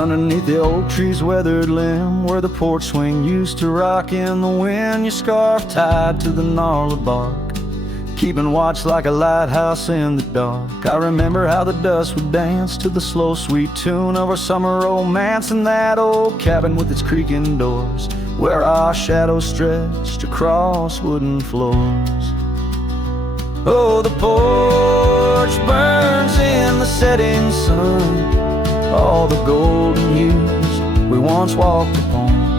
Underneath the oak tree's weathered limb, where the porch swing used to rock in the wind, your scarf tied to the gnarled bark, keeping watch like a lighthouse in the dark. I remember how the dust would dance to the slow sweet tune of our summer romance in that old cabin with its creaking doors, where our shadows stretched across wooden floors. Oh, the porch burns in the setting sun, all the golden years we once walked upon.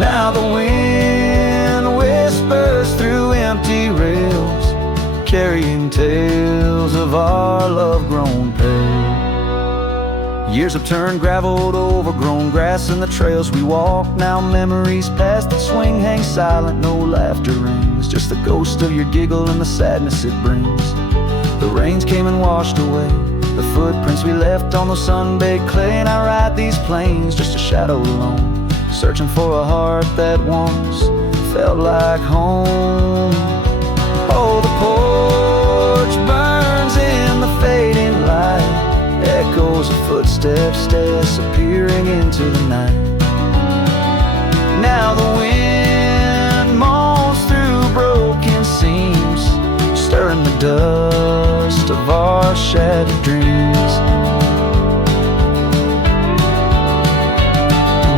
Now the wind whispers through empty rails, carrying tales of our love-grown pale. Years have turned gravel to overgrown grass in the trails we walk. Now memories past that swing hang silent, no laughter rings, just the ghost of your giggle and the sadness it brings. The rains came and washed away the footprints we left on the sun-baked clay, and I ride these plains just a shadow alone, searching for a heart that once felt like home. Oh, the porch burns in the fading light, echoes of footsteps disappearing into the night. Now the wind moans through broken seams, stirring the dust of our shattered dreams.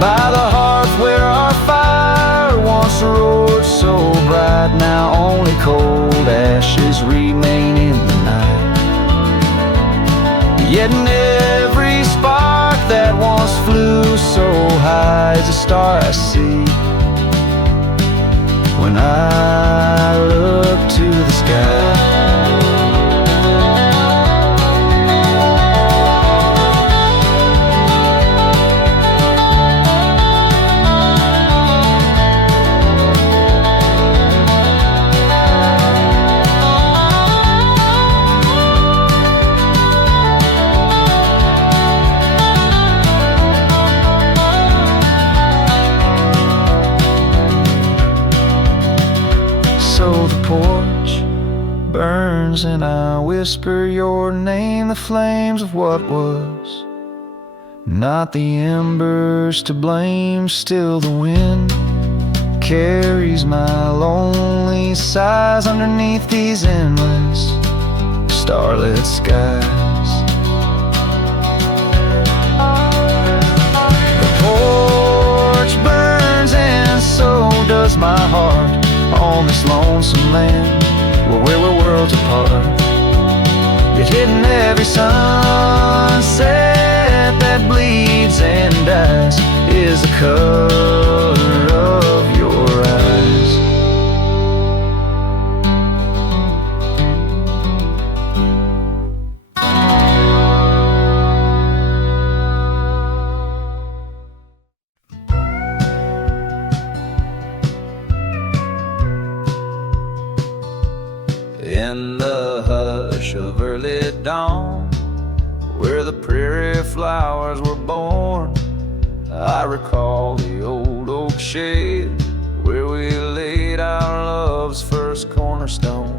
By the hearth where our fire once roared so bright, now only cold ashes remain in the night. Yet in every spark that once flew so high is a star I see when I look to the sky. Porch burns and I whisper your name, the flames of what was, not the embers to blame. Still the wind carries my lonely sighs underneath these endless starlit skies. The porch burns and so does my heart on this lonesome land where we're worlds apart. Yet hidden every sunset that bleeds and dies is the color of your eyes. In the hush of early dawn, where the prairie flowers were born, I recall the old oak shade where we laid our love's first cornerstone.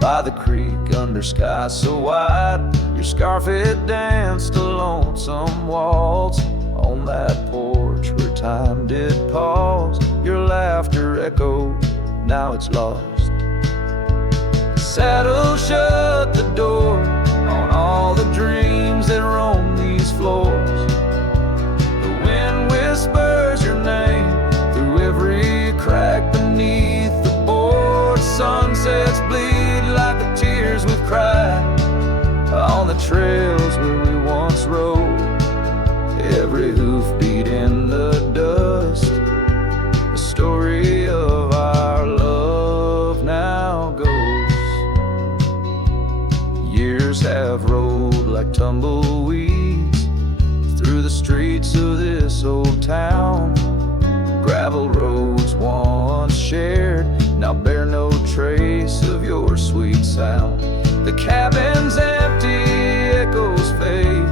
By the creek under sky so wide, your scarf it danced a lonesome waltz on that porch where time did pause. Your laughter echoed, now it's lost. Saddle shut the door on all the dreams that roam these floors. The wind whispers your name through every crack beneath the board. Sunsets bleed like the tears we've cried on the trails where we once rode. Every hoofbeat in the dust, the story of our love now goes. Years have rolled like tumbleweeds through the streets of this old town. Gravel roads once shared now bear no trace of your sweet sound. The cabin's empty, echoes fade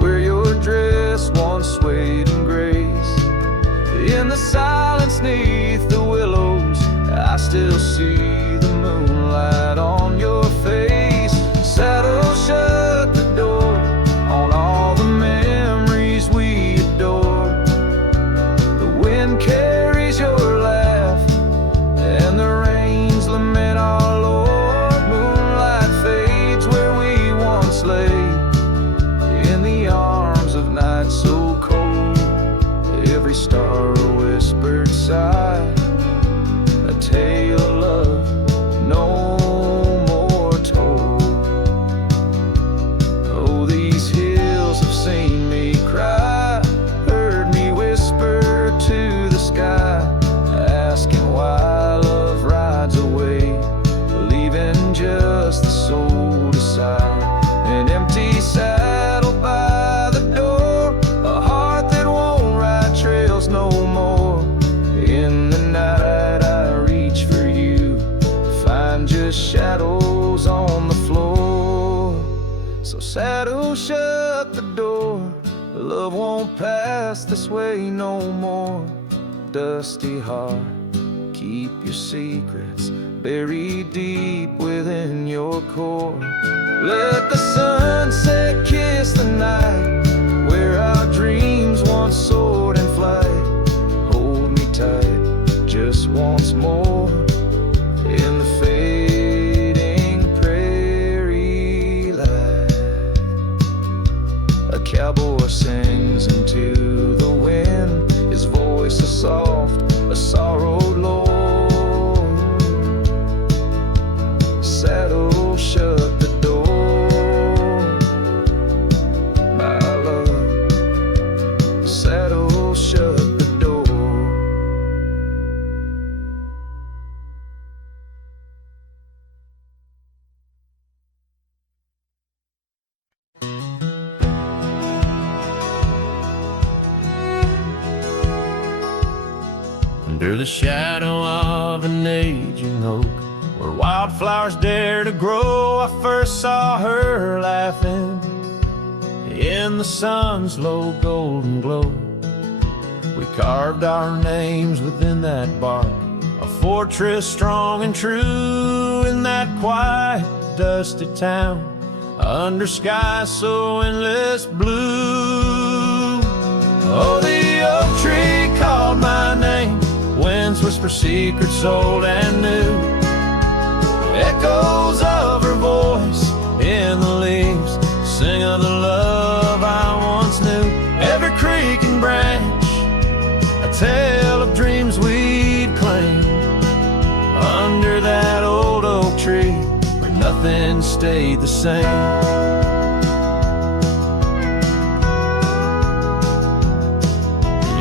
where your dress once swayed in grace. In the silence neath the willows, I still see the moonlight on your face. Saddle shut the door on all the memories wind carries your laugh, and the rains lament our Lord. Moonlight fades where we once lay, in the arms of night so cold. Every star a whispered sigh, a tale of love no more told. Oh, these hills have seen me cry, heard me whisper to the sky, asking why love rides away, leaving just the soul to sigh. An empty saddle by the door, a heart that won't ride trails no more. In the night I reach for you, find just shadows on the floor. So saddle shut the door, love won't pass this way no more. Dusty heart, keep your secrets buried deep within your core. Let the sunset kiss the night, where our dreams once soared in flight. Hold me tight just once more, in the fading prairie light. A cowboy sings into the wind, his voice is soft, a sorrowed lord. Saddle shut the door, my love. Saddle shut the door. Under the shadow of an aging oak, where wildflowers dare to grow, I first saw her laughing in the sun's low golden glow. We carved our names within that bark, a fortress strong and true in that quiet, dusty town, under skies so endless blue. Oh, the oak tree called my name, winds whisper secrets old and new, echoes of her voice in the leaves sing of the love I once knew. Every creek and branch, a tale of dreams we'd claim, under that old oak tree where nothing stayed the same.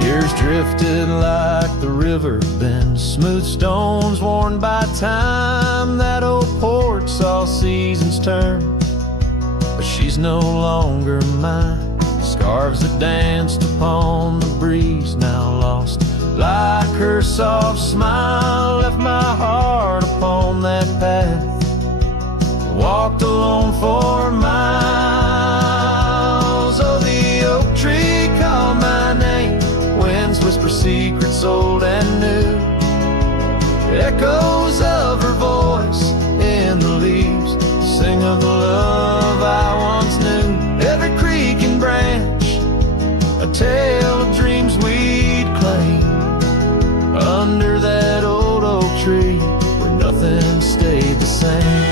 Years drifted like the river bends, smooth stones worn by time. That old porch saw seasons turn, but she's no longer mine. Scarves that danced upon the breeze now lost, like her soft smile left my heart upon that path. Walked alone for miles. Oh, the oak tree called my name, winds whisper secrets old and new, echoes of her voice in the leaves sing of the love I once knew. Every creek and branch, a tale of dreams we'd claim, under that old oak tree where nothing stayed the same.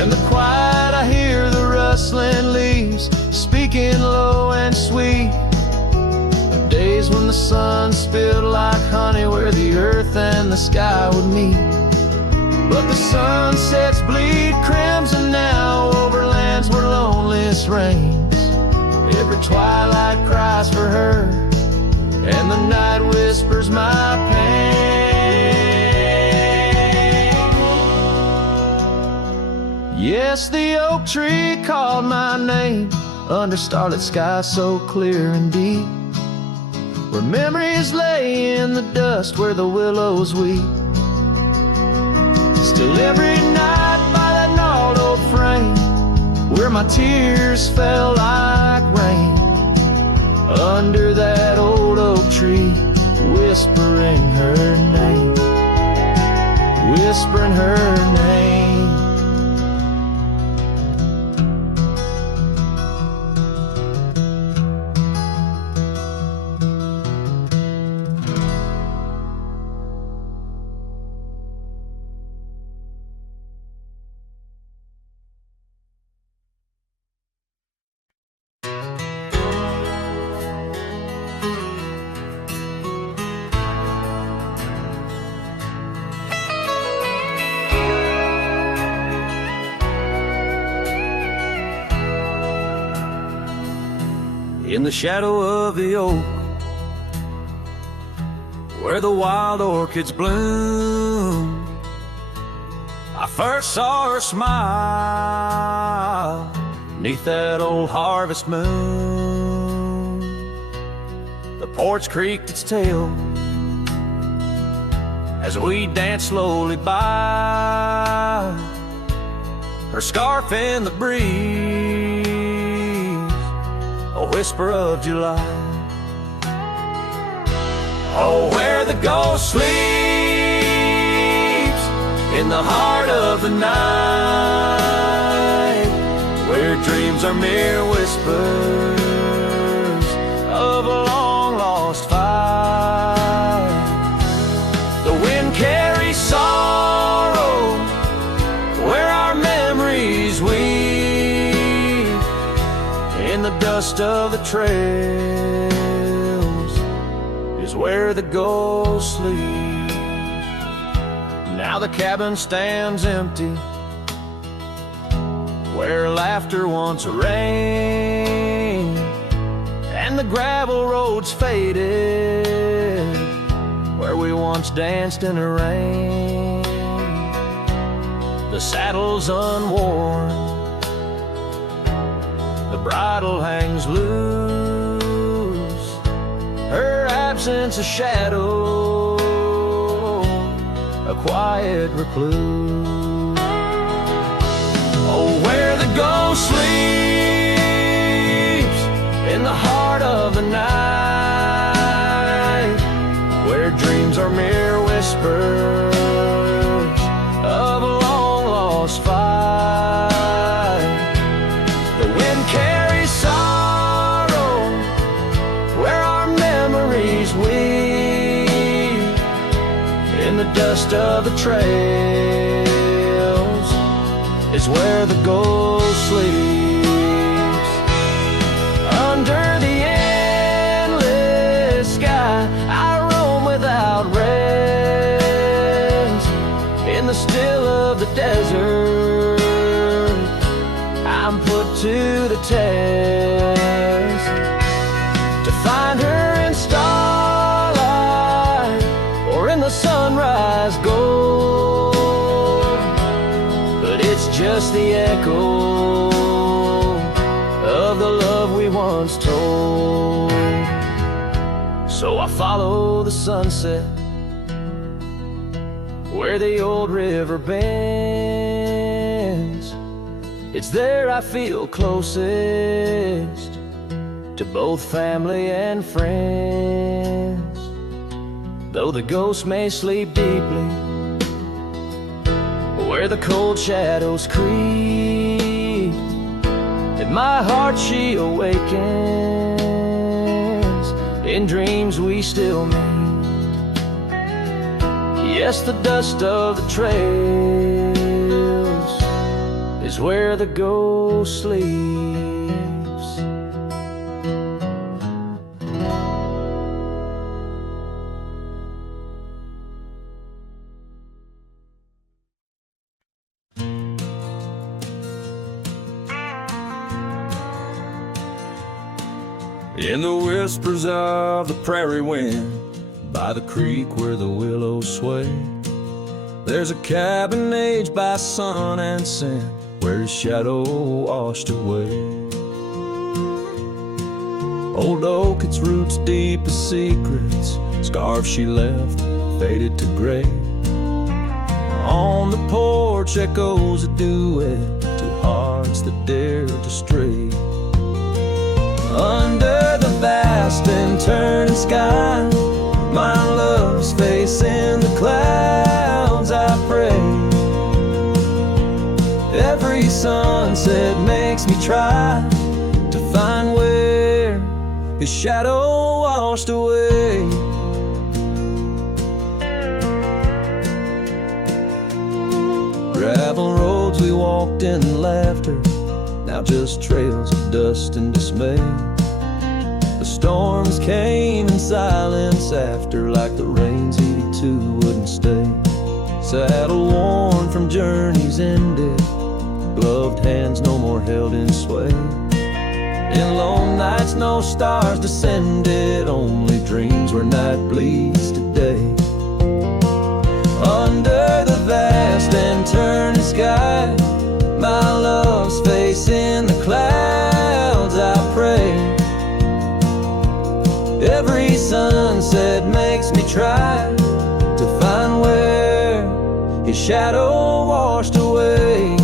In the quiet I hear the rustling leaves speaking low and sweet, of days when the sun spilled like honey where the earth and the sky would meet. But the sunsets bleed crimson now over lands where loneliness reigns. Every twilight cries for her, and the night whispers my pain. Yes, the oak tree called my name, under starlit skies so clear and deep, where memories lay in the dust where the willows weep. Still every night by that gnarled old frame, where my tears fell like rain, under that old oak tree, whispering her name, whispering her name. in the shadow of the oak, where the wild orchids bloom. I first saw her smile 'neath that old harvest moon. The porch creaked its tail as we danced slowly by, her scarf in the breeze, a whisper of July. Oh, where the ghost sleeps in the heart of the night, where dreams are mere whispers of a long-lost fight. The wind carries sorrow where our memories weave, in the dust of the trails is where the ghost sleeps. Now the cabin stands empty, where laughter once reigned, and the gravel roads faded, where we once danced in the rain. The saddle's unworn, the bridle hangs loose, her absence a shadow, a quiet recluse. Oh, where the ghost sleeps in the heart of the night, where dreams are mere whispers of a long-lost fight. The wind carries sorrow where our memories weave, in the dust of the trails is where the ghost sleeps. Under the endless sky I roam without rest, in the still of the desert I'm put to the test, to find her in starlight or in the sunrise gold. But it's just the echo of the love we once told. So I follow the sunset where the old river bends. It's there I feel closest to both family and friends. Though the ghost may sleep deeply where the cold shadows creep, in my heart she awakens, in dreams we still meet. Yes, the dust of the trails is where the ghost sleeps. In the whispers of the prairie wind, by the creek where the willows sway, there's a cabin aged by sun and sand, where his shadow washed away. Old oak, its roots deep as secrets, scarf she left faded to gray. On the porch echoes a duet to hearts that dare to stray. Under the vast and turning sky, my love's facing the clouds, I pray. Every sunset makes me try to find where his shadow washed away. Gravel roads we walked in laughter, now just trails of dust and dismay. The storms came in silence after, like the rains he too wouldn't stay. Saddle worn from journeys ended, gloved hands no more held in sway. In lone nights, no stars descended, only dreams where night bleeds today. Under the vast and turning sky, my love's face in the clouds, I pray. Every sunset makes me try to find where his shadow washed away.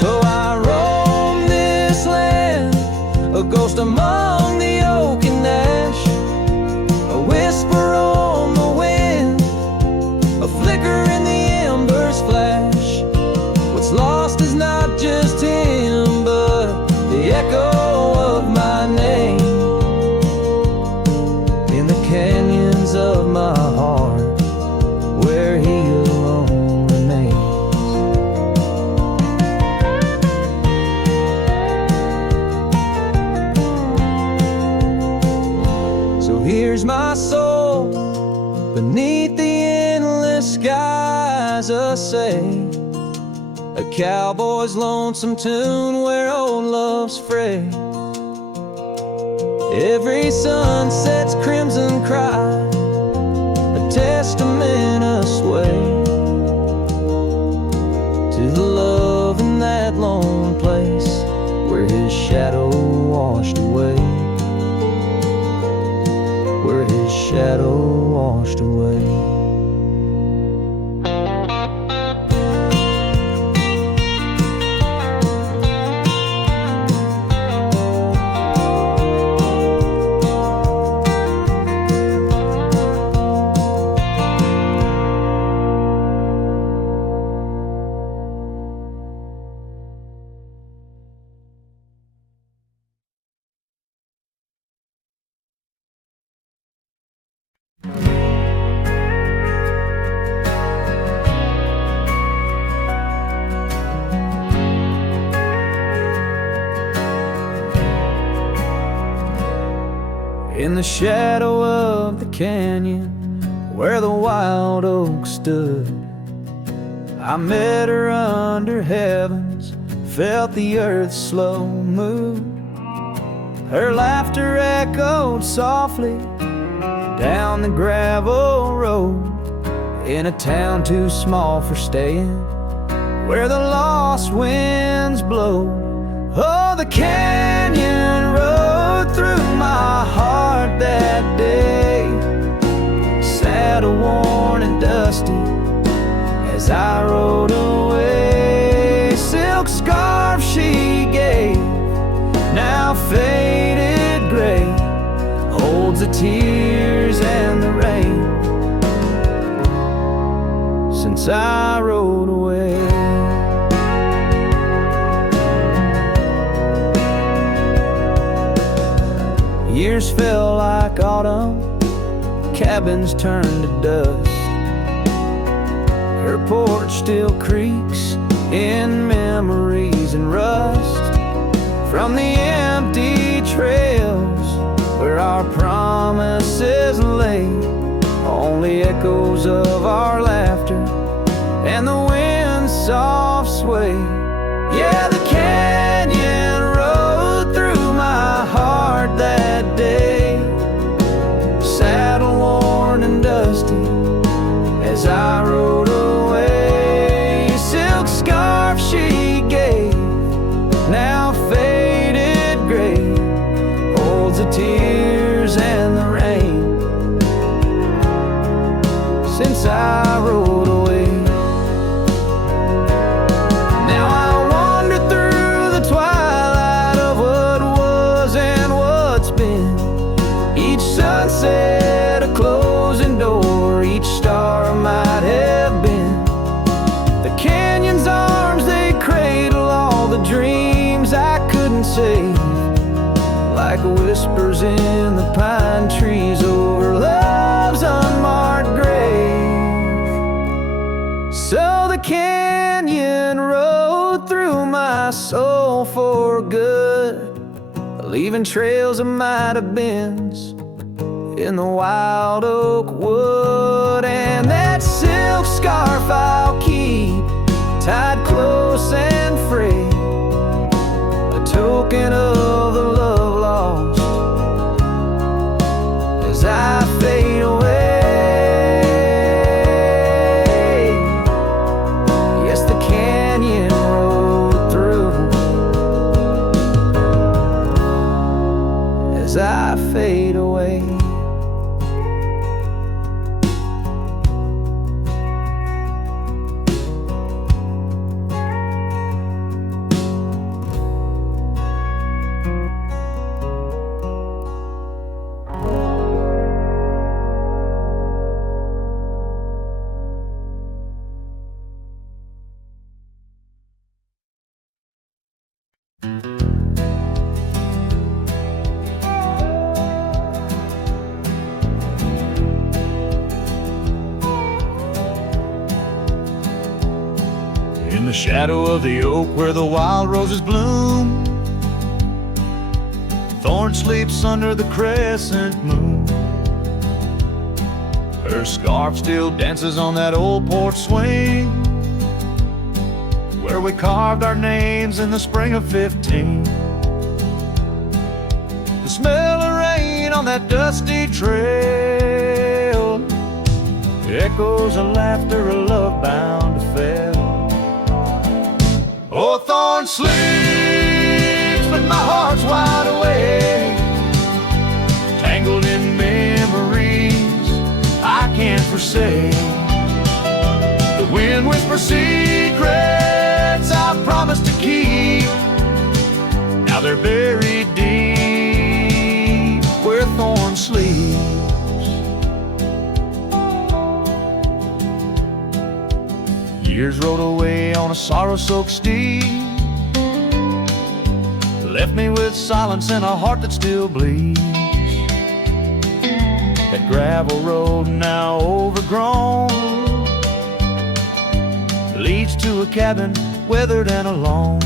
So I roam this land, a ghost among the oak and ash, a whisper on the wind, a flicker in the embers flash. What's lost is not just him, but the echo of my name in the canyons of my heart, where he alone remains. So here's my soul beneath the endless skies, a say, a cowboy's lonesome tune where old love's fray. Every sunset's crimson cry, a testament, a sway to the love in that lone place where his shadow washed away, where his shadow washed away. In the shadow of the canyon where the wild oak stood, I met her under heavens, felt the earth's slow move. Her laughter echoed softly down the gravel road, in a town too small for staying, where the lost winds blow. Oh, the canyon rode through my heart that day, saddle worn and dusty as I rode away. Silk scarf she gave, now faded gray, holds the tears and the rain since I rode away. Years fell like autumn, cabins turned to dust. Her porch still creaks in memories and rust from the empty trails where our promises lay. Only echoes of our laughter and the wind's soft sway. Yeah, the canyon rode through my heart that day, saddle worn and dusty as I rode away. Silk scarf she gave, now faded gray, holds the tears and the rain since I rode away. Now I wander through the twilight of what was and what's been. Each sunset a closing door, each star might have been. The canyon's arms, they cradle all the dreams I couldn't save, like whispers in the pine trees over love's unmarked grave. So the canyon rode through my soul for good, leaving trails of might have beens in the wild oak wood. And that silk scarf I'll keep tied close and free, a token of the love lost as I fade away. Yes, the canyon road through as I fade away. In the shadow of the oak where the wild roses bloom, Thorn sleeps under the crescent moon. Her scarf still dances on that old porch swing where we carved our names in the spring of 15. The smell of rain on that dusty trail, echoes of laughter, a love bound to fail. Oh, Thorn sleeps, but my heart's wide awake, tangled in memories I can't forsake. The wind whispers secrets I promised to keep. Now they're buried deep where Thorn sleeps. Years rode away on a sorrow-soaked steed, left me with silence and a heart that still bleeds. That gravel road now overgrown leads to a cabin weathered and alone.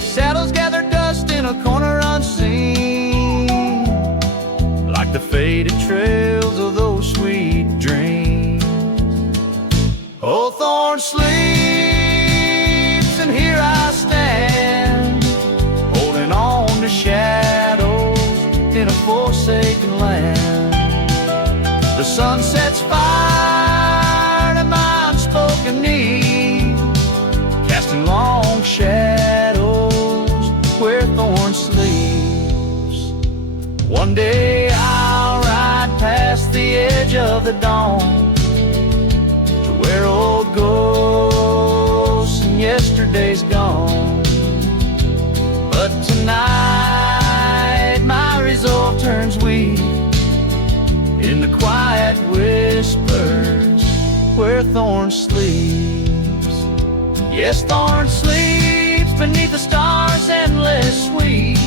Saddles gather dust in a corner unseen, like the faded trails of those sweet dreams. Oh, Thorn sleeps, and here I stand, holding on to shadows in a forsaken land. The sun sets fire to my unspoken need, casting long shadows where Thorn sleeps. One day I'll ride past the edge of the dawn, where old ghosts and yesterday's gone. But tonight my resolve turns weak into quiet whispers where Thorn sleeps. Yes, Thorn sleeps beneath the stars endless sweet,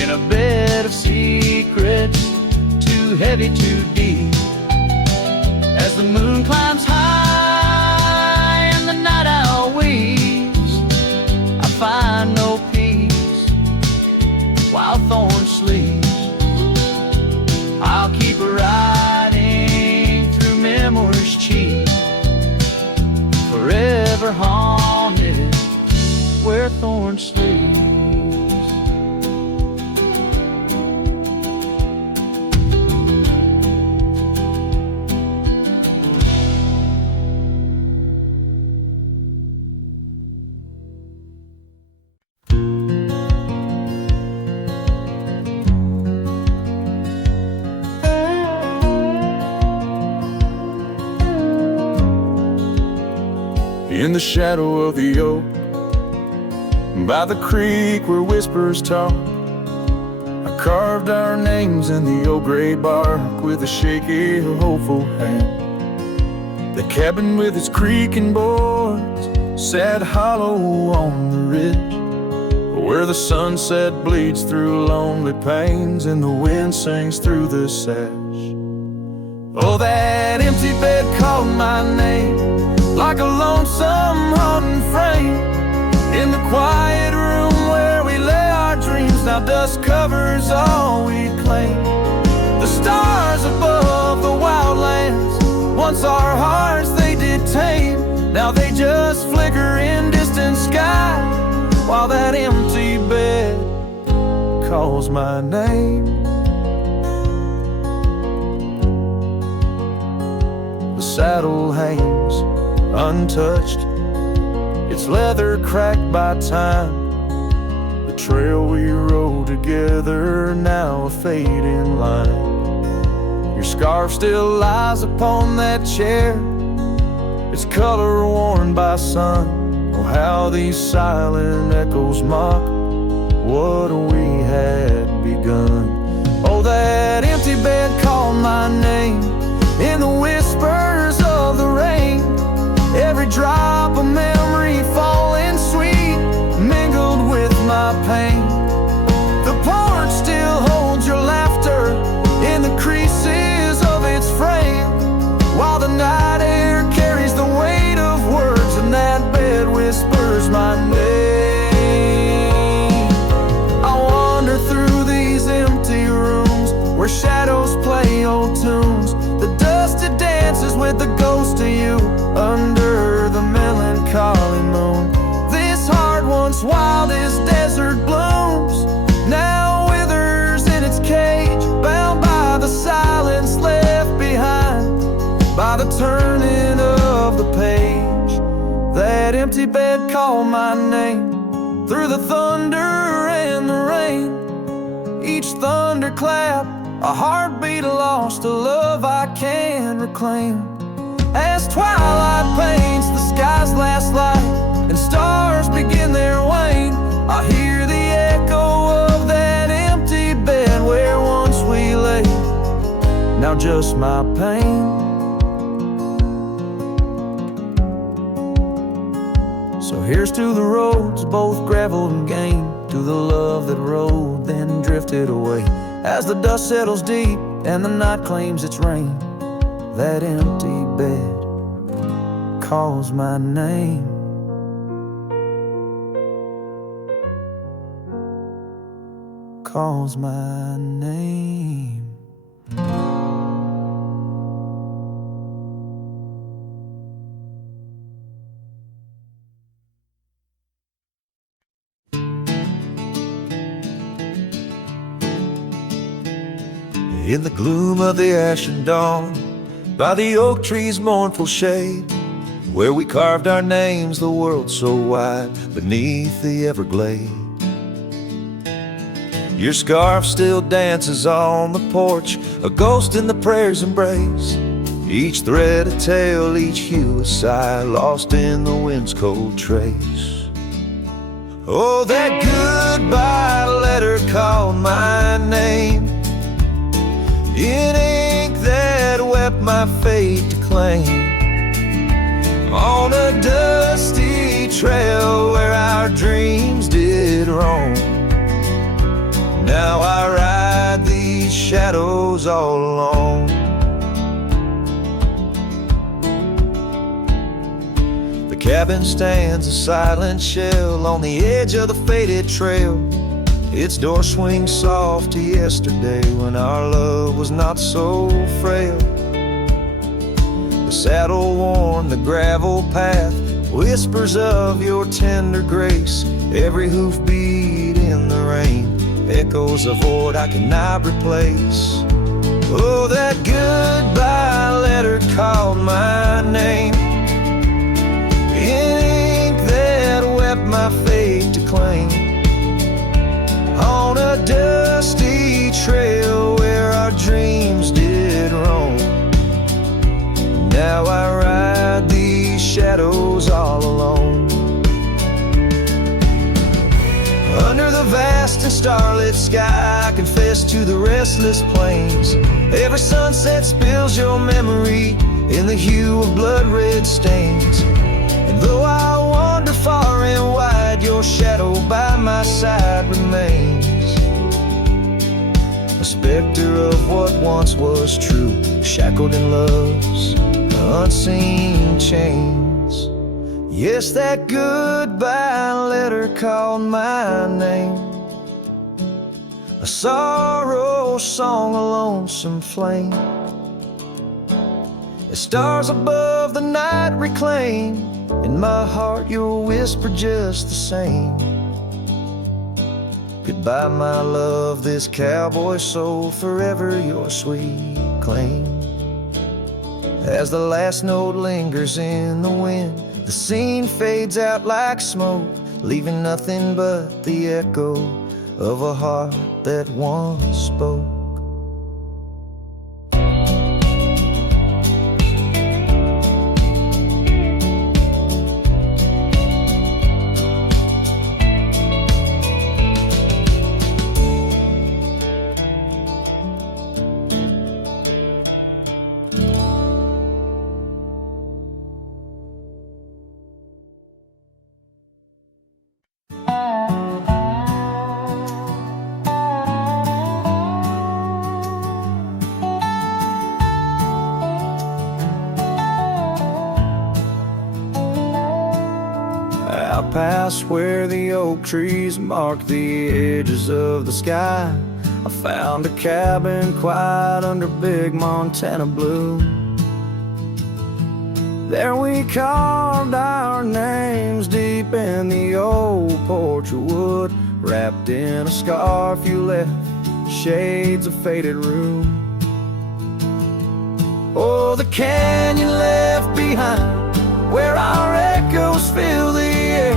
in a bed of secrets too heavy, too deep. As the moon climbs high and the night owl weeps, I find no peace while Thorn sleeps. I'll keep riding through memories cheap, forever haunted where Thorn sleeps. In the shadow of the oak, by the creek where whispers talk, I carved our names in the old gray bark with a shaky, hopeful hand. The cabin with its creaking boards sat hollow on the ridge, where the sunset bleeds through lonely panes and the wind sings through the sash. Oh, that empty bed called my name like a lonesome haunting frame in the quiet room where we lay our dreams. Now dust covers all we claim. The stars above the wildlands, once our hearts they did tame, now they just flicker in distant sky. while that empty bed calls my name. The saddle hangs untouched, its leather cracked by time. The trail we rode together, now a fading line. Your scarf still lies upon that chair, its color worn by sun. Oh, how these silent echoes mock what we had begun. Oh, that empty bed called my name in the whispers of the rain. Every drop of memory falling sweet, mingled with my pain. The porch still holds your laughter in the creases of its frame, while the night air carries the weight of words, and that bed whispers my name. I wander through these empty rooms where shadows play old tunes. The dusted dances with the ghost of you under the melancholy moon. This heart once wild as desert blooms, now withers in its cage, bound by the silence left behind, by the turning of the page. That empty bed called my name through the thunder and the rain. Each thunderclap a heartbeat lost, a love I can't reclaim. As twilight paints the sky's last light and stars begin their wane, I hear the echo of that empty bed where once we lay. Now just my pain. So here's to the roads, both gravel and game, to the love that rode then drifted away. As the dust settles deep and the night claims its reign, that empty bed calls my name. Calls my name. In the gloom of the ashen dawn, by the oak tree's mournful shade, where we carved our names, the world so wide, beneath the Everglade. Your scarf still dances on the porch, a ghost in the prayer's embrace. Each thread a tale, each hue a sigh, lost in the wind's cold trace. Oh, that goodbye letter called my name in ink that wept my fate to claim. On a dusty trail where our dreams did roam, now I ride these shadows all alone. The cabin stands a silent shell on the edge of the faded trail. Its door swings soft to yesterday when our love was not so frail. The saddle worn, the gravel path, whispers of your tender grace. Every hoofbeat in the rain, echoes of what I cannot replace. Oh, that goodbye letter called my name in ink that wept my fate to claim. On a dusty trail where our dreams did roam, now I ride these shadows all alone. Under the vast and starlit sky, I confess to the restless plains. Every sunset spills your memory in the hue of blood-red stains. And though I wander far and wide, your shadow by my side remains. A specter of what once was true, shackled in love's unseen chains. Yes, that goodbye letter called my name, a sorrow song, a lonesome flame. As stars above the night reclaim, in my heart your whisper just the same. Goodbye, my love, this cowboy soul, forever your sweet claim. As the last note lingers in the wind, the scene fades out like smoke, leaving nothing but the echo of a heart that once spoke. Out past where the oak trees mark the edges of the sky, I found a cabin quiet under big Montana blue. There we carved our names deep in the old porch of wood, wrapped in a scarf you left, shades of faded room. Oh, the canyon left behind, where our echoes fill the air,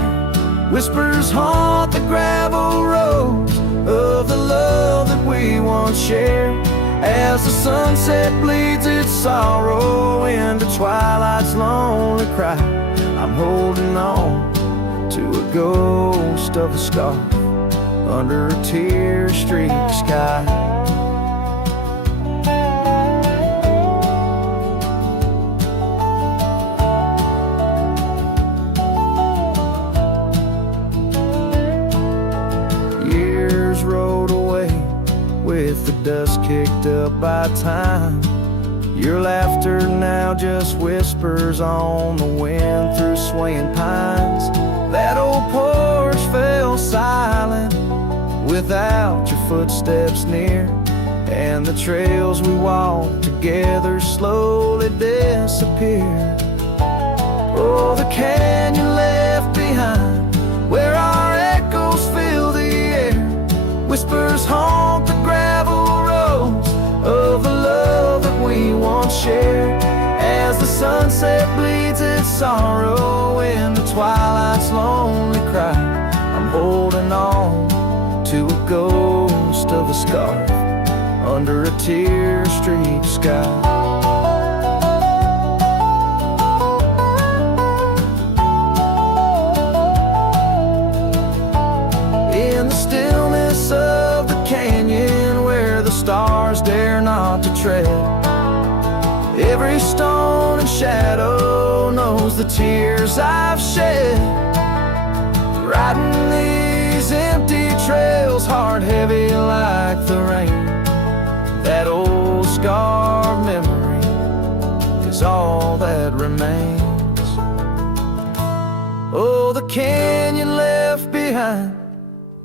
whispers haunt the gravel roads of the love that we once shared. As the sunset bleeds its sorrow into twilight's lonely cry, I'm holding on to a ghost of a scarf under a tear-streaked sky. With the dust kicked up by time, your laughter now just whispers on the wind through swaying pines. That old porch fell silent without your footsteps near, and the trails we walked together slowly disappeared. Oh, the canyon left behind, where our echoes fill the air, whispers haunt the gravel roads of the love that we once shared. As the sunset bleeds its sorrow in the twilight's lonely cry, I'm holding on to a ghost of a scarf under a tear-streaked sky. Of the canyon where the stars dare not to tread, every stone and shadow knows the tears I've shed. Riding these empty trails, heart heavy like the rain, that old scarred memory is all that remains. Oh, the canyon left behind,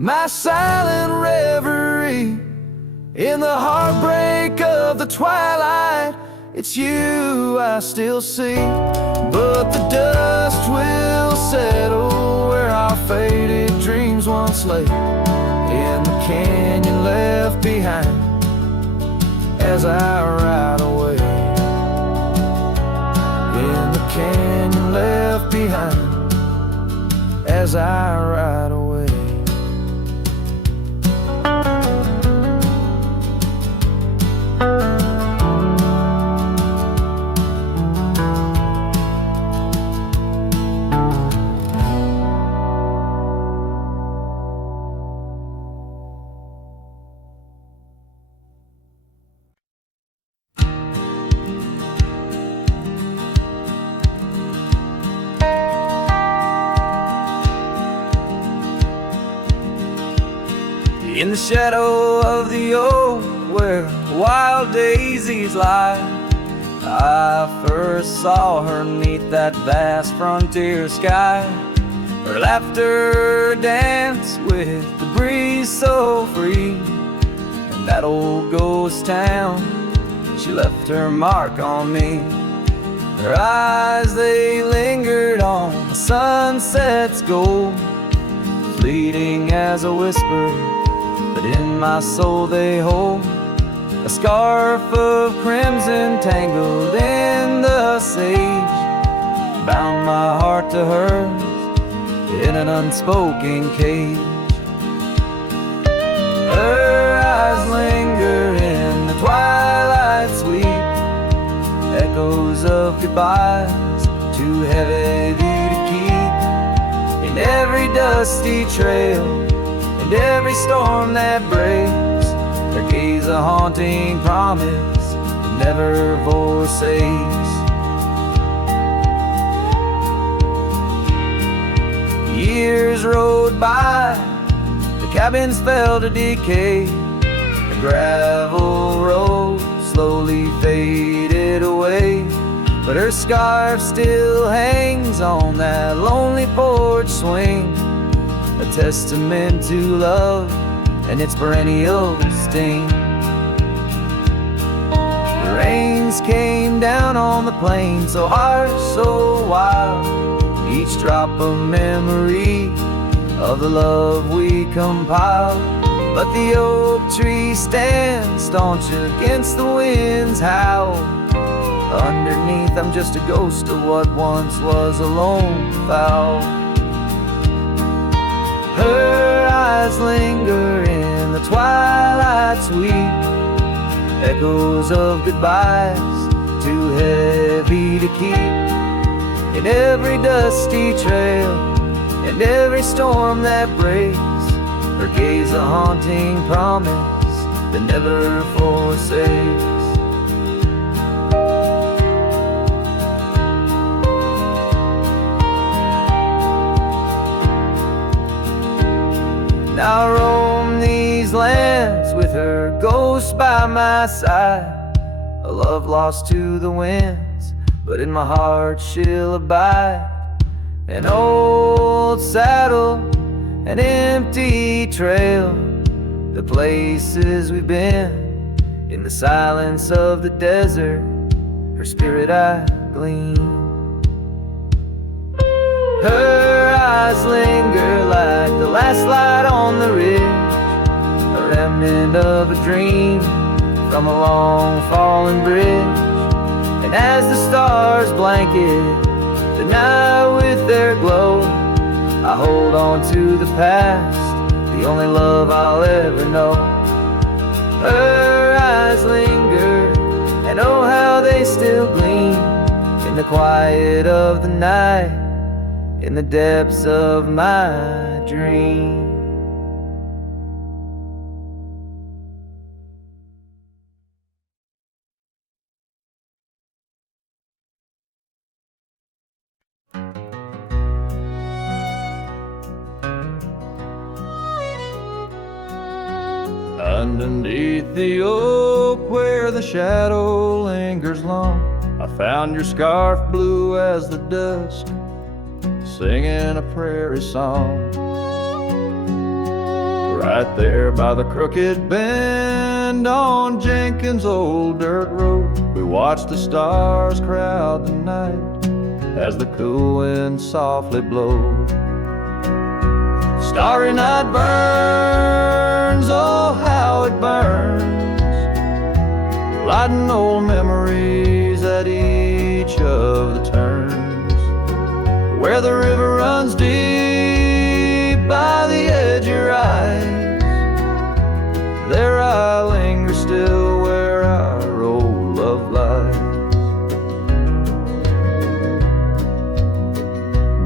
my silent reverie in the heartbreak of the twilight. It's you I still see, but the dust will settle where our faded dreams once lay, in the canyon left behind as I ride away. In the canyon left behind as I ride away. In the shadow of the oak where wild daisies lie, I first saw her neath that vast frontier sky. Her laughter danced with the breeze so free, and that old ghost town, she left her mark on me. Her eyes, they lingered on the sunset's gold, fleeting as a whisper but in my soul they hold a scarf of crimson tangled in the sage, bound my heart to hers in an unspoken cage. Her eyes linger in the twilight sweet, echoes of goodbyes too heavy to keep. In every dusty trail and every storm that breaks, her gaze a haunting promise that never forsakes. Years rode by, the cabins fell to decay, the gravel road slowly faded away, but her scarf still hangs on that lonely porch swing, a testament to love and its perennial sting. The rains came down on the plain, so harsh, so wild, each drop a memory of the love we compiled. But the oak tree stands staunch against the wind's howl. Underneath I'm just a ghost of what once was a lone fowl. Her eyes linger in the twilight sweet, echoes of goodbyes too heavy to keep. In every dusty trail and every storm that breaks, her gaze a haunting promise that never forsakes. Now I roam these lands with her ghost by my side, a love lost to the winds, but in my heart she'll abide. An old saddle, an empty trail, the places we've been, in the silence of the desert, her spirit I glean. Her eyes linger like the last light on the ridge, a remnant of a dream from a long fallen bridge. And as the stars blanket the night with their glow, I hold on to the past, the only love I'll ever know. Her eyes linger, and oh how they still gleam, in the quiet of the night, in the depths of my dream. Underneath the oak where the shadow lingers long, I found your scarf blue as the dusk, singing a prairie song. Right there by the crooked bend on Jenkins' old dirt road, we watched the stars crowd the night as the cool wind softly blowed. Starry night burns, oh how it burns, lighting old memories at each of the turns. Where the river runs deep by the edge of your eyes, there I linger still where our old love lies.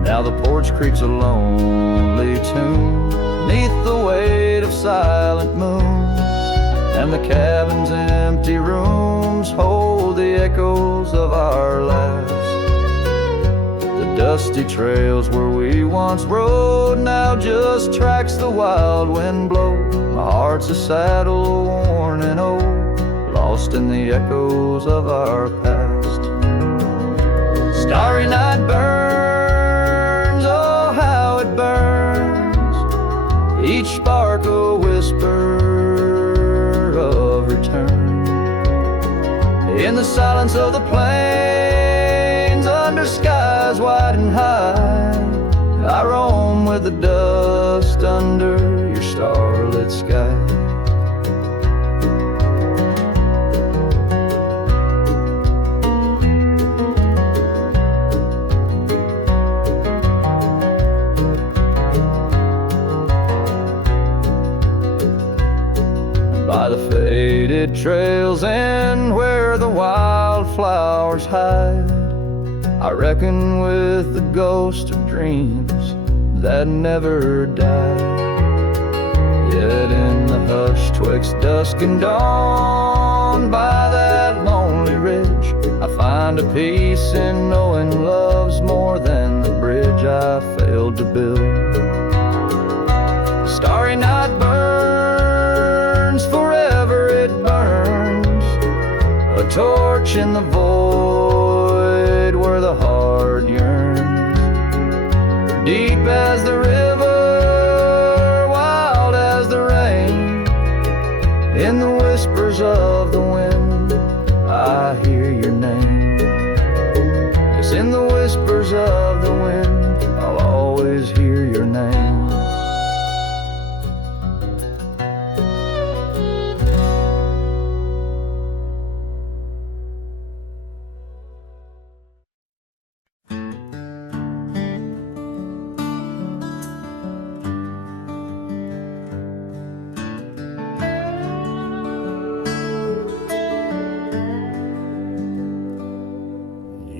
Now the porch creaks a lonely tune neath the weight of silent moons, and the cabin's empty rooms hold the echoes of our laughs. The dusty trails where we once rode now just tracks the wild wind blow. My heart's a saddle worn and old, lost in the echoes of our past. Starry night burns, oh how it burns, each spark a whisper of return. In the silence of the plains, under skies wide and high, I roam with the dust under your starlit sky. faded trails and where the wildflowers hide. I reckon with the ghost of dreams that never die. Yet in the hush twixt dusk and dawn, by that lonely ridge, I find a peace in knowing love's more than the bridge I failed to build. Starry night burns, forever it burns, a torch in the void where the heart yearns. Deep as the river, wild as the rain, in the whispers of the wind, I hear your name. Yes, in the whispers of the wind, I'll always hear your name.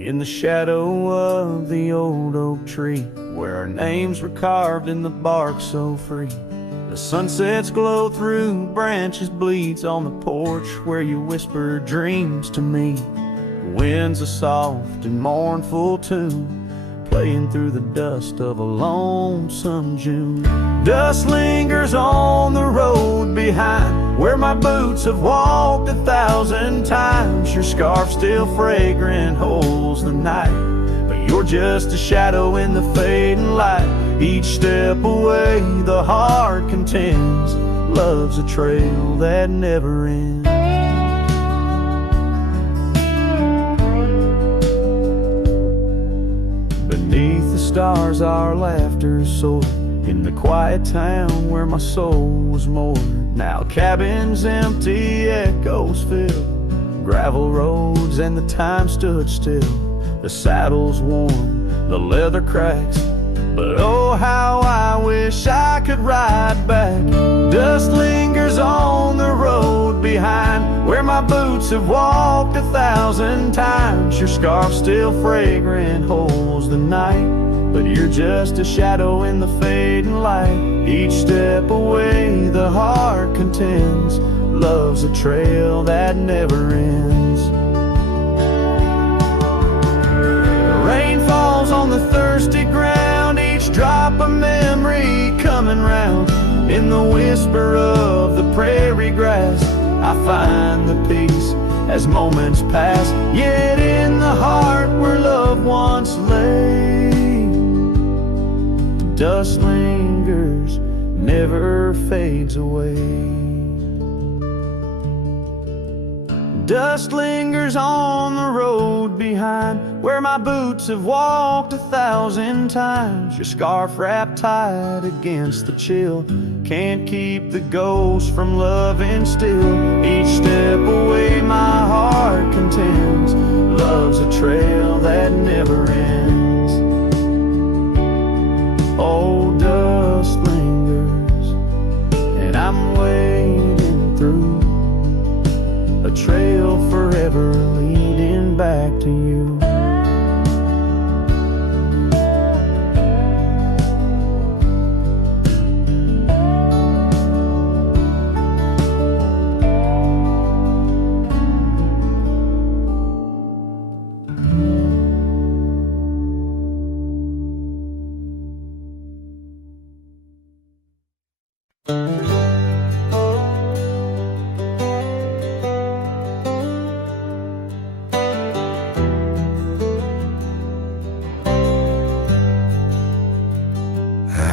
In the shadow of the old oak tree, where our names were carved in the bark so free, the sunset's glow through branches bleeds on the porch where you whisper dreams to me. The wind's a soft and mournful tune, playing through the dust of a lonesome June. Dust lingers on the road behind where my boots have walked 1,000 times. Your scarf still fragrant holds the night, but you're just a shadow in the fading light. Each step away the heart contends, love's a trail that never ends. Beneath the stars our laughter soared, in the quiet town where my soul was moored. Now cabins empty, echoes fill, gravel roads and the time stood still. The saddle's worn, the leather cracks, but oh how I wish I could ride back. Dust lingers on the road behind where my boots have walked 1,000 times. Your scarf still fragrant holds the night, but you're just a shadow in the fading light. Each step away the heart contends, love's a trail that never ends. The rain falls on the thirsty ground, each drop a memory coming round. In the whisper of the prairie grass, I find the peace as moments pass. Yet in the heart where love once lay, dust lingers, never fades away. Dust lingers on the road behind where my boots have walked 1,000 times. Your scarf wrapped tight against the chill can't keep the ghost from loving still. Each step away my heart contends, love's a trail that never ends. Oh, dust lingers, and I'm wading through a trail forever leading back to you.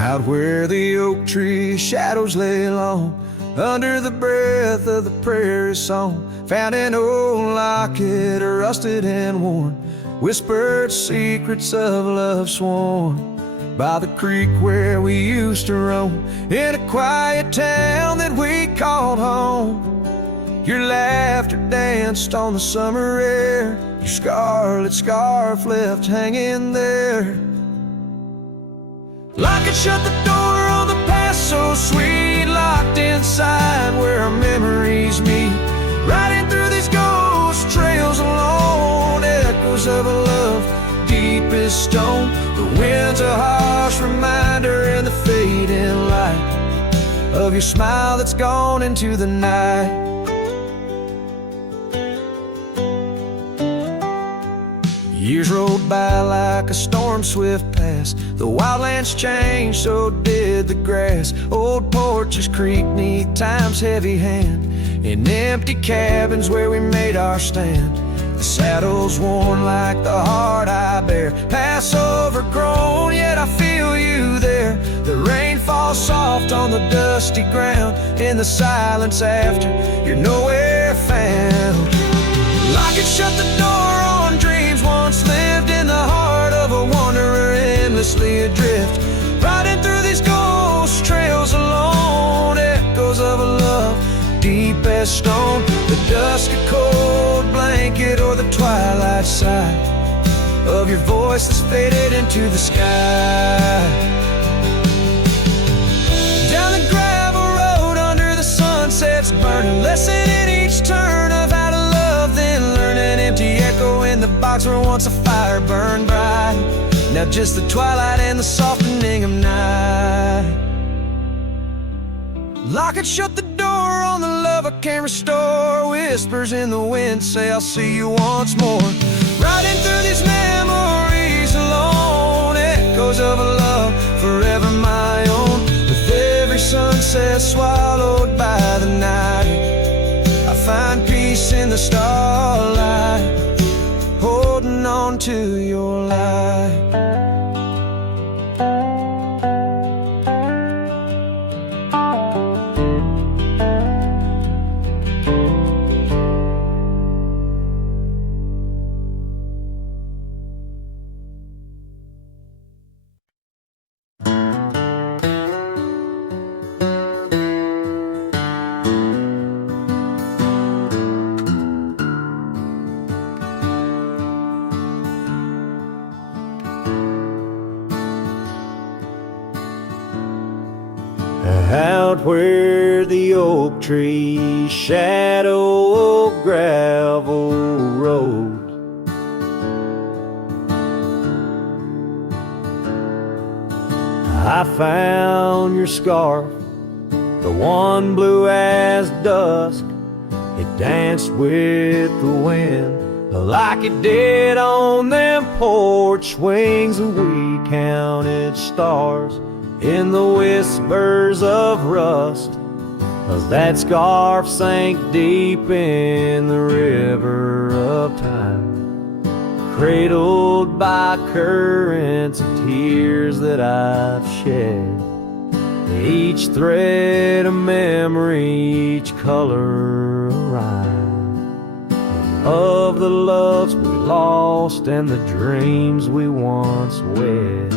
Out where the oak tree shadows lay long, under the breath of the prairie song, found an old locket, rusted and worn, whispered secrets of love sworn. By the creek where we used to roam, in a quiet town that we called home, your laughter danced on the summer air, your scarlet scarf left hanging there. Locket shut the door on the past so sweet, locked inside where our memories meet. this stone. The wind's a harsh reminder in the fading light of your smile that's gone into the night. Years rolled by like a storm swift past. The wildlands changed, so did the grass. Old porches creak neath time's heavy hand, in empty cabins where we made our stand. The saddle's worn like the heart I bear, past overgrown, yet I feel you there. The rain falls soft on the dusty ground, in the silence after you're nowhere found. Lock and shut the door on dreams once lived in the heart of a wanderer, endlessly adrift, riding through these ghost trails alone. Echoes of a love deep as stone, the dusk a cold blanket, or the twilight sigh of your voice that's faded into the sky. Down the gravel road under the sunsets burning, lesson in each turn of how to love, then learn. An empty echo in the box where once a fire burned bright, now just the twilight and the softening of night. Lock and shut the door on the love I can't restore. Whispers in the wind say I'll see you once more. Riding through these memories alone, echoes of a love forever my own. With every sunset swallowed by the night, I find peace in the starlight, holding on to your light. Out where the oak trees shadow a gravel road, I found your scarf, the one blue as dusk. It danced with the wind like it did on them porch swings, and we counted stars in the whispers of rust, 'cause that scarf sank deep in the river of time, cradled by currents of tears that I've shed. Each thread a memory, each color a rhyme, of the loves we lost and the dreams we once wed.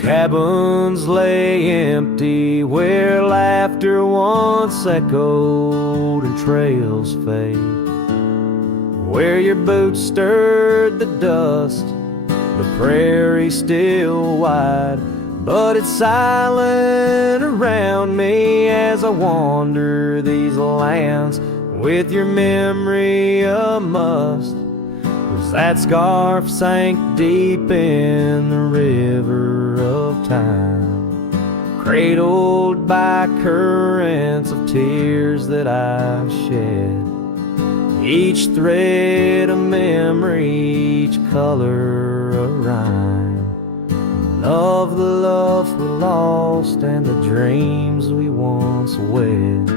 Cabins lay empty where laughter once echoed and trails fade, where your boots stirred the dust, the prairie still wide, but it's silent around me as I wander these lands with your memory a must. 'Cause that scarf sank deep in the river of time, cradled by currents of tears that I've shed. Each thread a memory, each color a rhyme, of the love we lost and the dreams we once wed.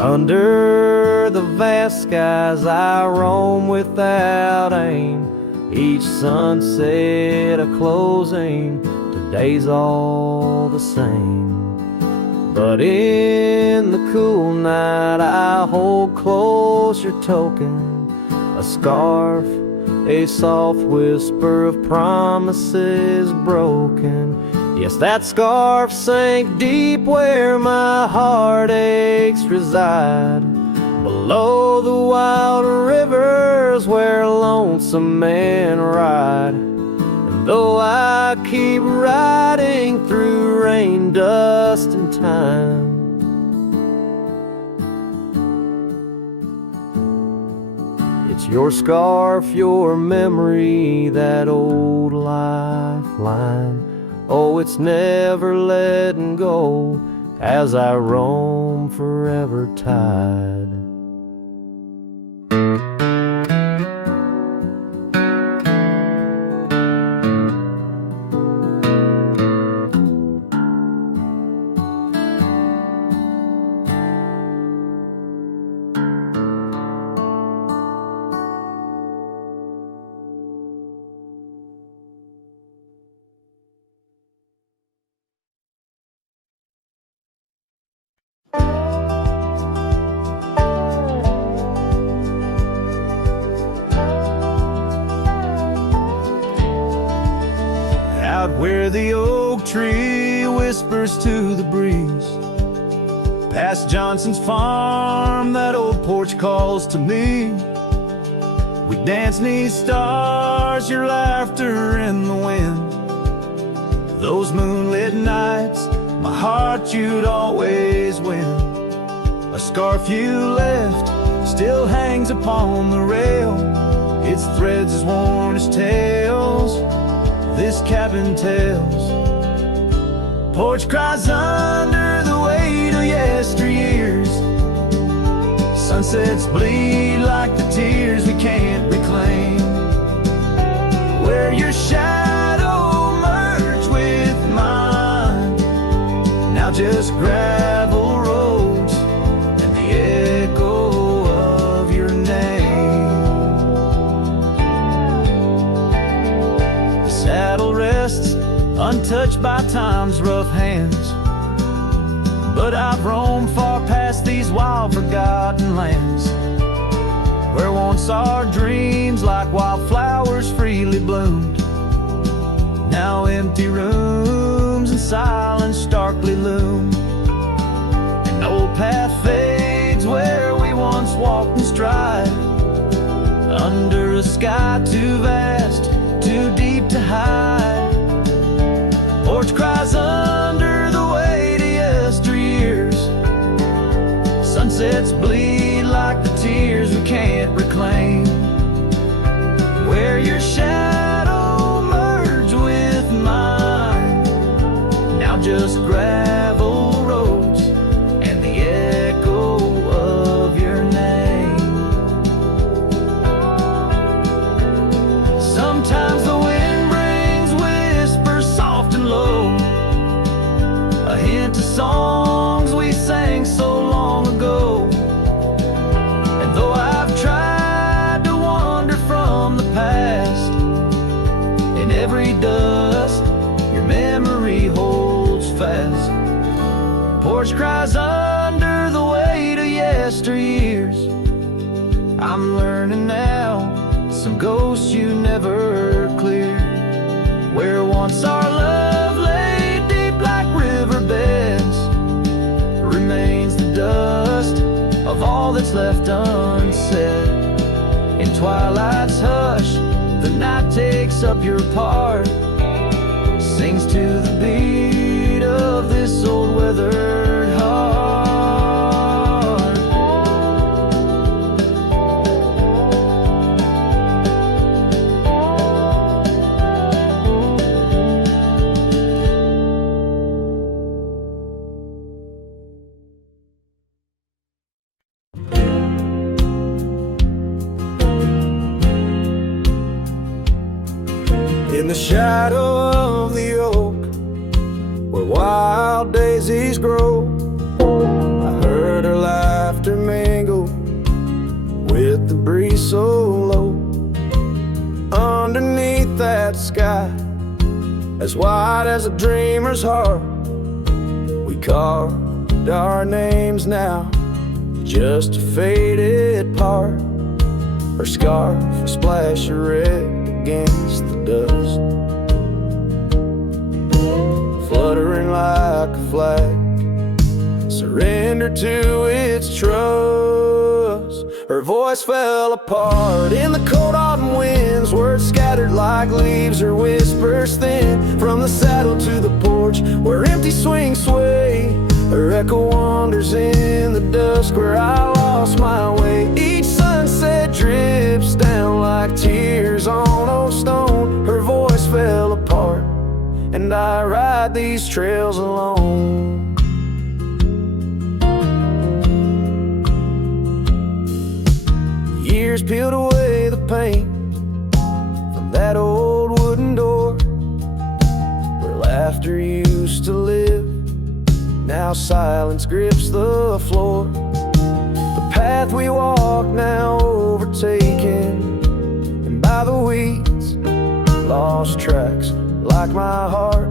Under the vast skies I roam without aim, each sunset a closing, today's all the same. But in the cool night I hold close your token, a scarf, a soft whisper of promises broken. Yes, that scarf sank deep where my heartaches reside, below the wild rivers where lonesome men ride. And though I keep keep riding through rain, dust, and time. It's your scarf, your memory, that old lifeline. Oh, it's never letting go as I roam forever tide. Out where the oak tree whispers to the breeze, past Johnson's farm, that old porch calls to me. We dance 'neath stars, your laughter in the wind. Those moonlit nights, my heart you'd always win. A scarf you left still hangs upon the rail, its threads as worn as tales this cabin tells. Porch cries under the weight of yesteryears. Sunsets bleed like the tears we can't reclaim. Where your shadow merged with mine, now just gravel roads and the echo of your name. The saddle rests untouched by time's rough hands, but I've roamed far past these wild forgotten lands, where once our dreams like wildflowers freely bloomed. Now empty rooms and silence starkly loom. An old path fades where we once walked in stride, under a sky too vast, too deep to hide. Porch cries under the weight of yesteryears. Sunsets bleed like the tears we can't reclaim. Where your shadow merged with mine, now just gravel roads and the echo of your name. Sometimes the wind brings whispers soft and low, a hint of songs we sang so long ago. And though I've tried to wander from the past, in every dust your memory holds fast. Porch cries under the weight of yesteryears. I'm learning now, some ghosts you never cleared. Where once our love lay deep like riverbeds, remains the dust of all that's left unsaid. In twilight's hush, the night takes up your part, sings to the beat of this old weathered heart. In the shadow of the oak, where wild daisies grow, I heard her laughter mingle with the breeze so low. Underneath that sky, as wide as a dreamer's heart, we carved our names now, just a faded part. Her scarf a splash of red against the dust, fluttering like a flag, surrender to its trust. Her voice fell apart in the cold autumn winds, words scattered apart like leaves or whispers thin. From the saddle to the porch where empty swings sway, her echo wanders in the dusk where I lost my way. Each sunset drips down like tears on old stone. Her voice fell apart and I ride these trails alone. Years peeled away the paint from that old wooden door where laughter used to live. Now silence grips the floor. The path we walk now overtaken and by the weeds, lost tracks like my heart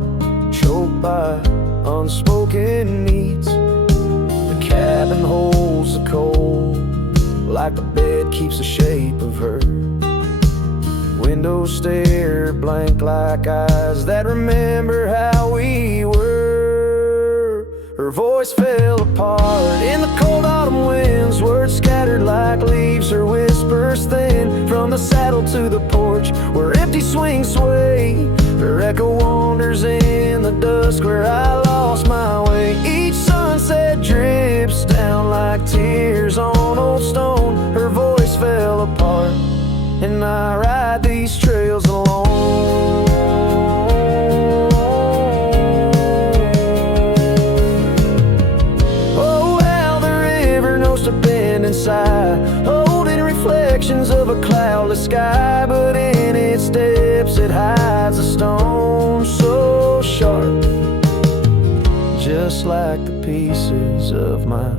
choked by unspoken needs. The cabin holds the cold like the bed keeps the shape of her. Windows stare blank like eyes that remember how we were. Her voice fell apart in the cold autumn winds, words scattered like leaves, her whispers thin. From the saddle to the porch where empty swings sway, her echo wanders in the dusk where I lost my way. Each sunset drips down like tears on old stone. Her voice fell apart and I ride these trails alone. Oh, how the river knows to bend and sigh, holding reflections of a cloudless sky. But in its depths it hides a stone so sharp, just like the pieces of my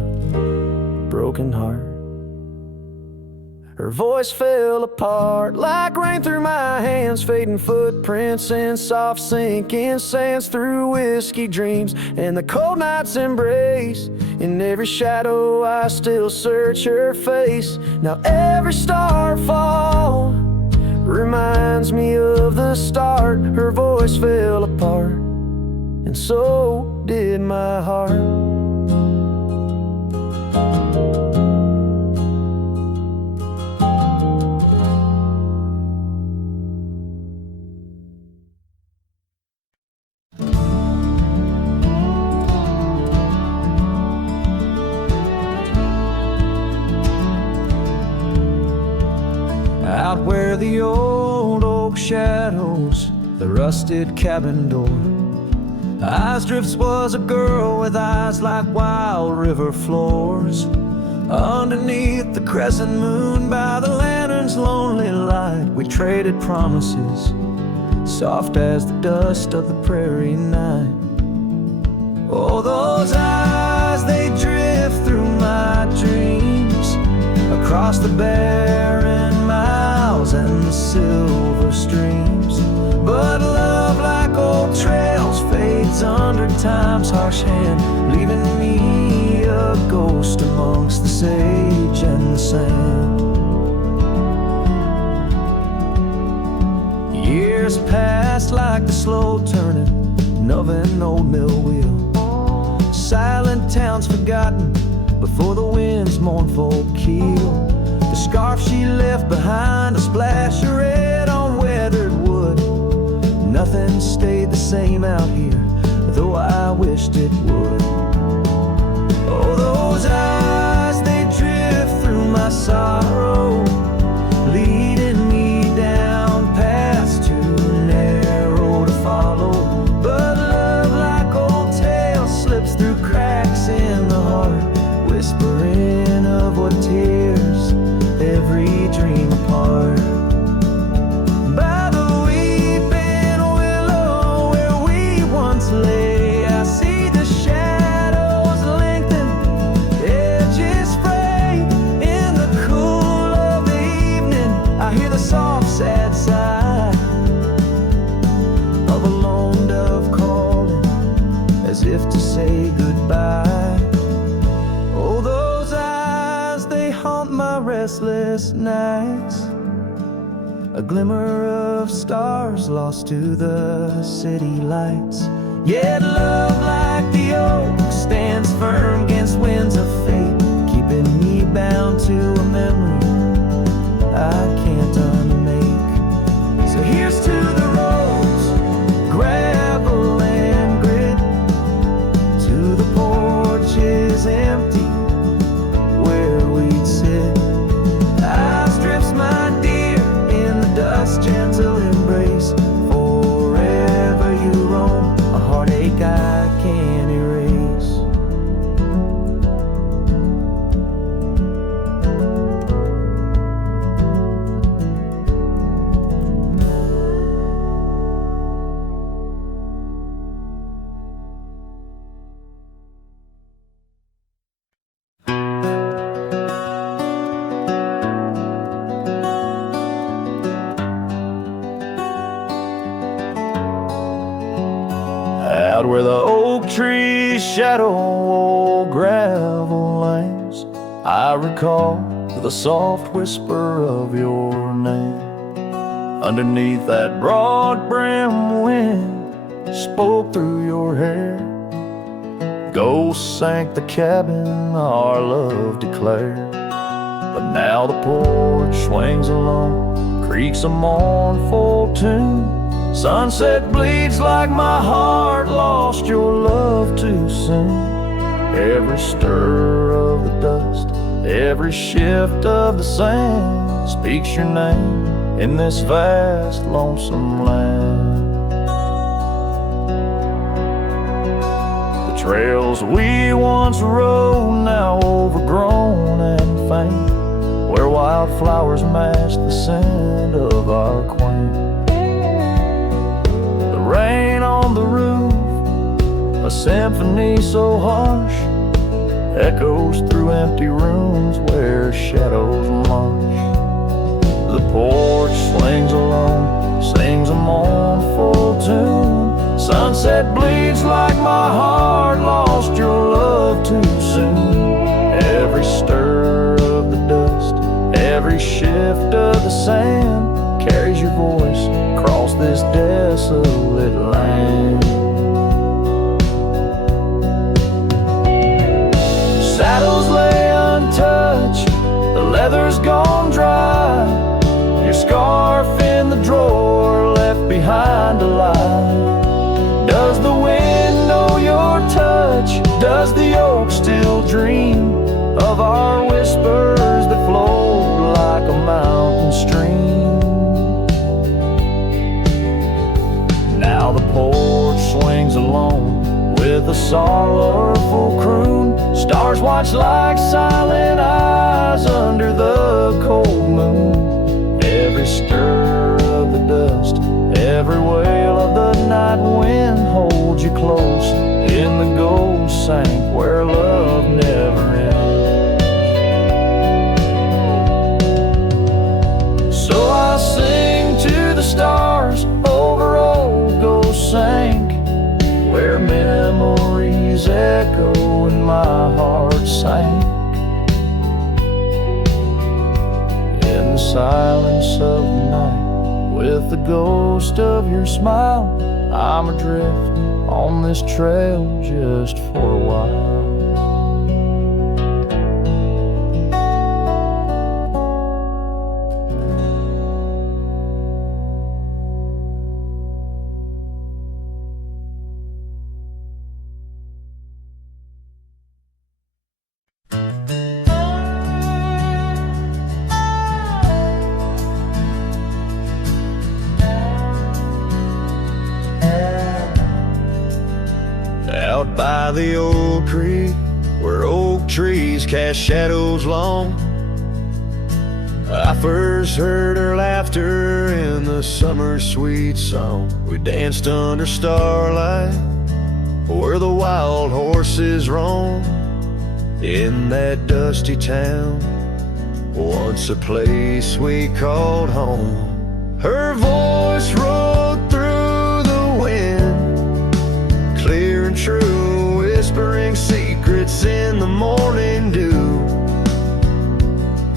broken heart. Her voice fell apart like rain through my hands, fading footprints and soft sinking sands through whiskey dreams and the cold night's embrace. In every shadow I still search her face. Now every starfall reminds me of the start. Her voice fell apart and so did my heart. Out where the old oak shadows the rusted cabin door, Eyes Drifts was a girl with eyes like wild river floors. Underneath the crescent moon by the lantern's lonely light, we traded promises, soft as the dust of the prairie night. Oh, those eyes, they drift through my dreams, across the barren miles and the silver streams. But love, like old trails, fades under time's harsh hand, leaving me a ghost amongst the sage and the sand. Years passed like the slow turning of an old mill wheel, silent towns forgotten before the wind's mournful keel. The scarf she left behind, a splash of red on weathered wood. Nothing stayed the same out here, though I wished it would. Oh, those eyes, they drift through my sorrow, leading me down paths too narrow to follow. But love, like old tales, slips through cracks in the heart, whispering of what tears every dream apart. By the weeping willow where we once lay, I see the shadows lengthen, edges fray. In the cool of the evening, I hear the soft sad sigh of a lone dove calling, as if to say goodbye. Oh, those eyes, they haunt my restless nights, a glimmer of stars lost to the city lights. Yet love, like the oak, stands firm against winds of fate, keeping me bound to a memory I can't unmake. So here's Out where the oak trees shadow old gravel lanes, I recall the soft whisper of your name. Underneath that broad brim wind spoke through your hair. Ghosts sank the cabin our love declared. But now the porch swings alone, creaks a mournful tune. Sunset bleeds like my heart lost your love too soon. Every stir of the dust, every shift of the sand speaks your name in this vast, lonesome land. The trails we once rode, now overgrown and faint, where wildflowers mask the scent of our quaint. The rain on the roof, a symphony so harsh, echoes through empty rooms where shadows march. The porch swings alone, sings a mournful tune. Sunset bleeds like my heart lost your love too soon. Every stir of the dust, every shift of the sand carries your voice across this desolate land. Saddles lay untouched, the leather's gone dry. Your scarf in the drawer left behind to lie. Does the wind know your touch? Does the oak still dream of our whispers that flow like a mountain stream? Now the porch swings alone with a sorrowful croon. Stars watch like silent eyes under the cold moon. Every stir of the dust, every wail of the night wind holds you close in the gold sank where love never ends. So I sing to the stars over old ghost sank, where memories echo and my heart sank. In the silence of the night, with the ghost of your smile, I'm adrift on this trail just for a while. Out by the old creek, where oak trees cast shadows long, I first heard her laughter in the summer sweet song. We danced under starlight, where the wild horses roam, in that dusty town, once a place we called home. Her voice rode through the wind, clear and true, whispering secrets in the morning dew.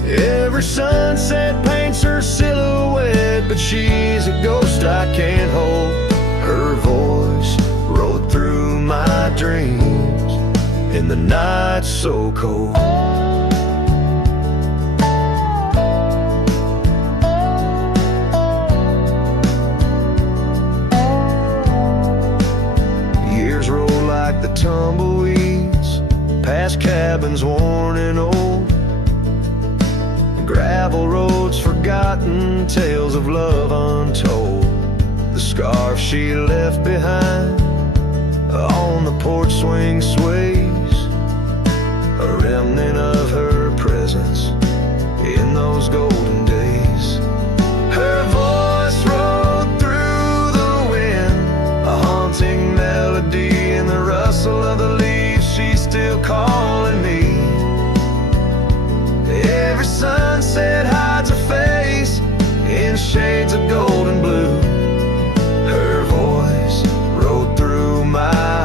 Every sunset paints her silhouette, but she's a ghost I can't hold. Her voice rode through my dreams in the night so cold. Years roll like the tumbleweeds, past cabins worn and old, gravel roads forgotten, tales of love untold. The scarf she left behind on the porch swing sways, a remnant of her presence in those golden days. Her voice rode through the wind, a haunting melody in the rustle of the leaves. She's still calling me. Every sunset hides a face in shades of gold and blue. Her voice rode through my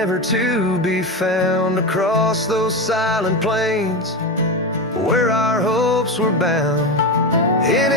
never to be found across those silent plains where our hopes were bound. In